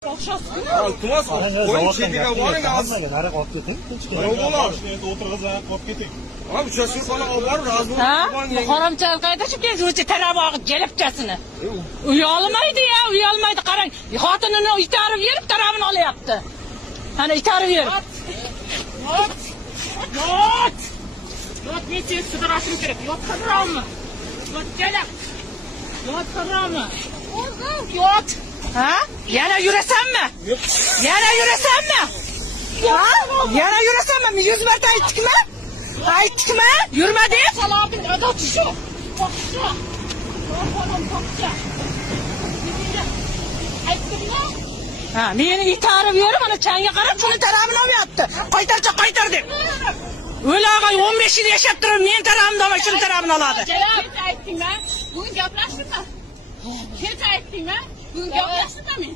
Iltimos, qo'ying chetiga boring hozir. Nari olib keting. Bo'ladi. O'tirg'izib olib keting. Mana bu shofyorni olib borib, razbon. Ha? Haramcha qaydashib keldi, o'zi tarabog'i kelibchasini. Uyalmaydi ya, uyalmaydi. Qarang, xotinini itarib yerib, tarabini olyapti. Mana itarib yerib. Yot! Yot, men seni sudrashim kerak. Yot qirrami? Yot kelib. Yot qirrami? Yot! Ha? Yana yurasanmi? Yana yurasanmi? Ha? Yana yurasanmi? 100 marta aytdikmi? Aytdikmi? Yurma deb. Salobing adoti shu. Ha, meni itarib yerib, mana changga qarab, shuni tarabini olyapti. Qaytar deb. O'lag'ay 15 yil yashab turib, men tarabimni olmay, shuni tarabini oladi. Kecha aytdingmi? Bugun gaplashdingmi? Kecha aytdingmi? Bugun gaplashdingmi?